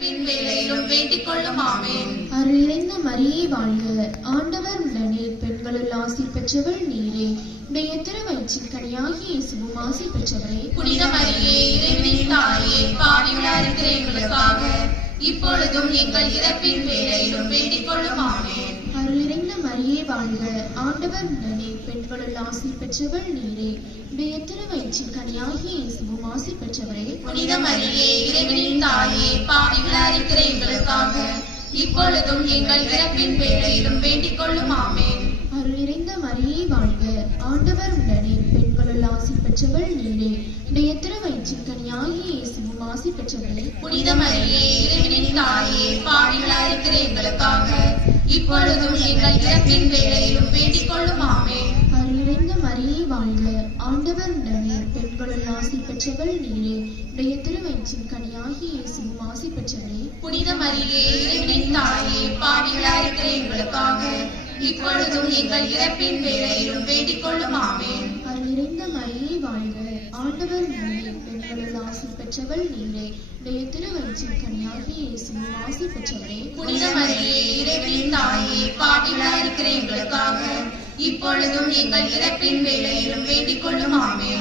பின் வேளையிலும் வேண்டிக் கொள்ளும் ஆமென். அருள் நிறைந்த மரியே வாழ்க, ஆண்டவர் உடனே பெண்களுள் ஆசி பெற்றவள் நீரே. உடைய திருவயிற்றின் கனியாகிய இயேசுவும் ஆசி பெற்றவரே. புனித மரியே, இறைவனின் தாயே, பாவிகளாய் இருக்கிற எங்களுக்காக இப்பொழுதும் எங்கள் இறப்பின் வேளையிலும் வேண்டிக் கொள்ளும் ஆமென். அருள் நிறைந்த மரியே வாழ்க, ஆண்டவர் உடனே பெண்களுள் ஆசி பெற்றவள் நீரே. உடைய திருவயிற்றின் கனியாகிய இயேசுவும் ஆசி பெற்றவரே. புனித மரியே, இறைவனின் தாயே, பாவிகளாய் இருக்கிற எங்களுக்காக இப்பொழுதும் எங்கள் இறப்பின் வேளையிலும் வேண்டிக் கொள்ளும் ஆமென். அருள் நிறைந்த மரியே வாழ்க, ஆண்டவர் உடனே பெண்களுள் ஆசி பெற்றவள் நீரே. உடைய திருவயிற்றின் கனியாகிய இயேசுவும் ஆசி பெற்றவரே. புனித மரியே, இறைவனின் தாயே, பாவிகளாய் இருக்கிற எங்களுக்காக இப்பொழுதும் எங்கள் இறப்பின் வேளையிலும் வேண்டிக் கொள்ளும் ஆமென். அருள் நிறைந்த மரியே வாழ்க, ஆண்டவர் உடனே பெண்களுள் ஆசி பெற்றவள் நீரே. உடைய திருவயிற்றின் கனியாகிய இயேசுவும் ஆசி பெற்றவரே. புனித மரியே, இறைவனின் தாயே, பாவிகளாய் இருக்கிற எங்களுக்காக இப்பொழுதும் எங்கள் இறப்பின் வேளையிலும் வேண்டிக் கொள்ளும் ஆமென். அருள் நிறைந்த மரியே வாழ்க, ஆண்டவர் உடனே பெண்களுள் ஆசி பெற்றவள் நீரே. உடைய திருவயிற்றின் கனியாகிய இயேசுவும் ஆசி பெற்றவரே. புனித மரியே, இறைவனின் தாயே, பாவிகளாய் இருக்கிற எங்களுக்காக இப்பொழுதும் எங்கள் இறப்பின் வேளையிலும் வேண்டிக் கொள்ளும் ஆமென்.